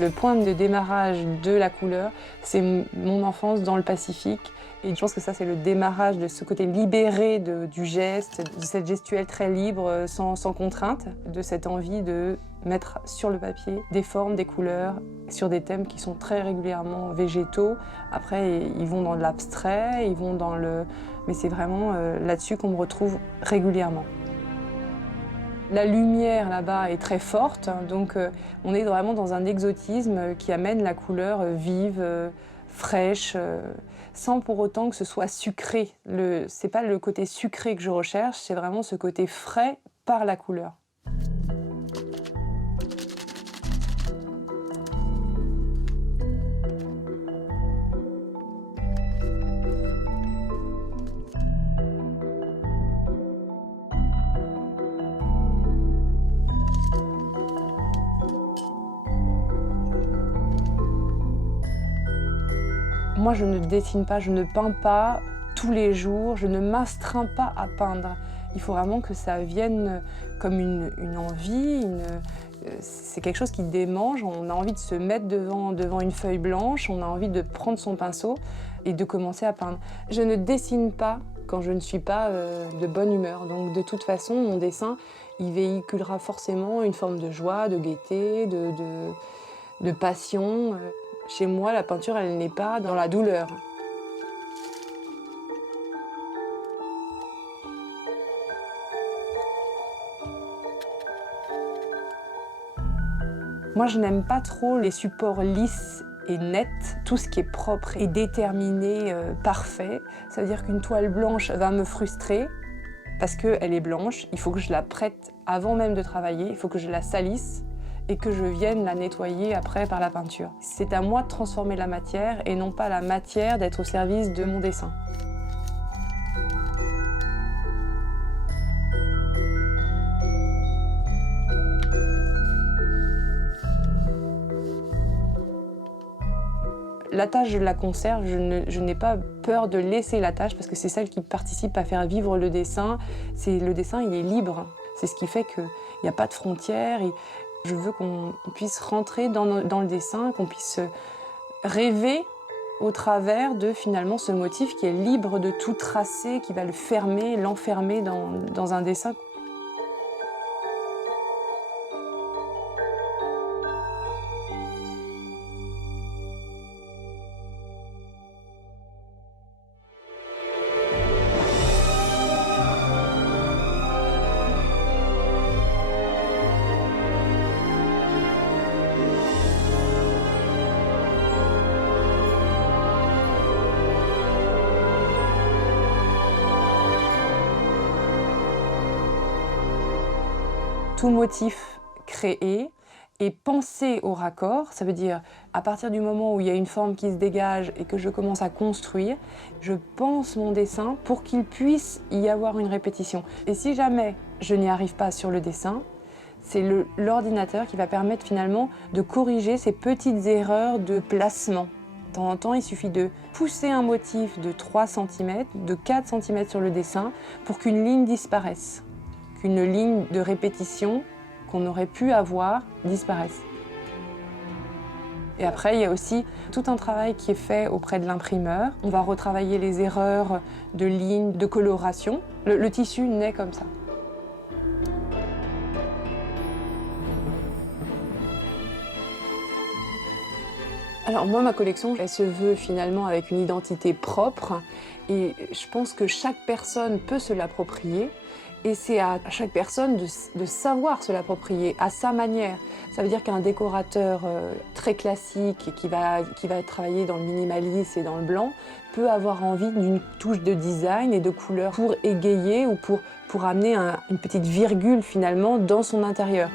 Le point de démarrage de la couleur, c'est mon enfance dans le Pacifique. Et je pense que ça, c'est le démarrage de ce côté libéré du geste, de cette gestuelle très libre, sans contrainte, de cette envie de mettre sur le papier des formes, des couleurs, sur des thèmes qui sont très régulièrement végétaux. Après, ils vont dans l'abstrait, ils vont dans le... Mais c'est vraiment là-dessus qu'on me retrouve régulièrement. La lumière là-bas est très forte, donc on est vraiment dans un exotisme qui amène la couleur vive, fraîche, sans pour autant que ce soit sucré. C'est pas le côté sucré que je recherche, c'est vraiment ce côté frais par la couleur. Moi, je ne dessine pas, je ne peins pas tous les jours, je ne m'astreins pas à peindre. Il faut vraiment que ça vienne comme une envie, c'est quelque chose qui démange. On a envie de se mettre devant une feuille blanche, on a envie de prendre son pinceau et de commencer à peindre. Je ne dessine pas quand je ne suis pas de bonne humeur. Donc de toute façon, mon dessin, il véhiculera forcément une forme de joie, de gaieté, de passion. Chez moi, la peinture, elle n'est pas dans la douleur. Moi, je n'aime pas trop les supports lisses et nets, tout ce qui est propre et déterminé, parfait. Ça veut dire qu'une toile blanche va me frustrer parce qu'elle est blanche. Il faut que je la prête avant même de travailler, il faut que je la salisse et que je vienne la nettoyer après par la peinture. C'est à moi de transformer la matière et non pas la matière d'être au service de mon dessin. La tâche, je la conserve, je n'ai pas peur de laisser la tâche parce que c'est celle qui participe à faire vivre le dessin. Le dessin, il est libre. C'est ce qui fait qu'il n'y a pas de frontières. Je veux qu'on puisse rentrer dans le dessin, qu'on puisse rêver au travers de finalement ce motif qui est libre de tout tracé, qui va le fermer, l'enfermer dans un dessin. Tout motif créé et pensé au raccord, ça veut dire à partir du moment où il y a une forme qui se dégage et que je commence à construire, je pense mon dessin pour qu'il puisse y avoir une répétition. Et si jamais je n'y arrive pas sur le dessin, c'est l'ordinateur qui va permettre finalement de corriger ces petites erreurs de placement. De temps en temps, il suffit de pousser un motif de 3 cm, de 4 cm sur le dessin pour qu'une ligne disparaisse. Qu'une ligne de répétition qu'on aurait pu avoir disparaisse. Et après, il y a aussi tout un travail qui est fait auprès de l'imprimeur. On va retravailler les erreurs de lignes, de coloration. Le tissu naît comme ça. Alors moi, ma collection, elle se veut finalement avec une identité propre et je pense que chaque personne peut se l'approprier. Et c'est à chaque personne de savoir se l'approprier à sa manière. Ça veut dire qu'un décorateur très classique et qui va travailler dans le minimalisme et dans le blanc peut avoir envie d'une touche de design et de couleur pour égayer ou pour amener une petite virgule finalement dans son intérieur.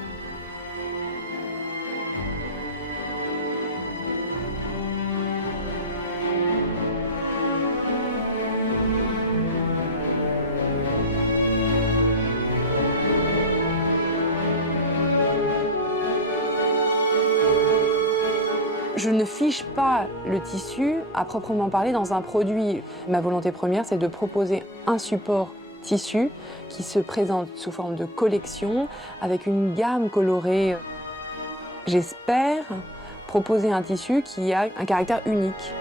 Je ne fiche pas le tissu à proprement parler dans un produit. Ma volonté première, c'est de proposer un support tissu qui se présente sous forme de collection avec une gamme colorée. J'espère proposer un tissu qui a un caractère unique.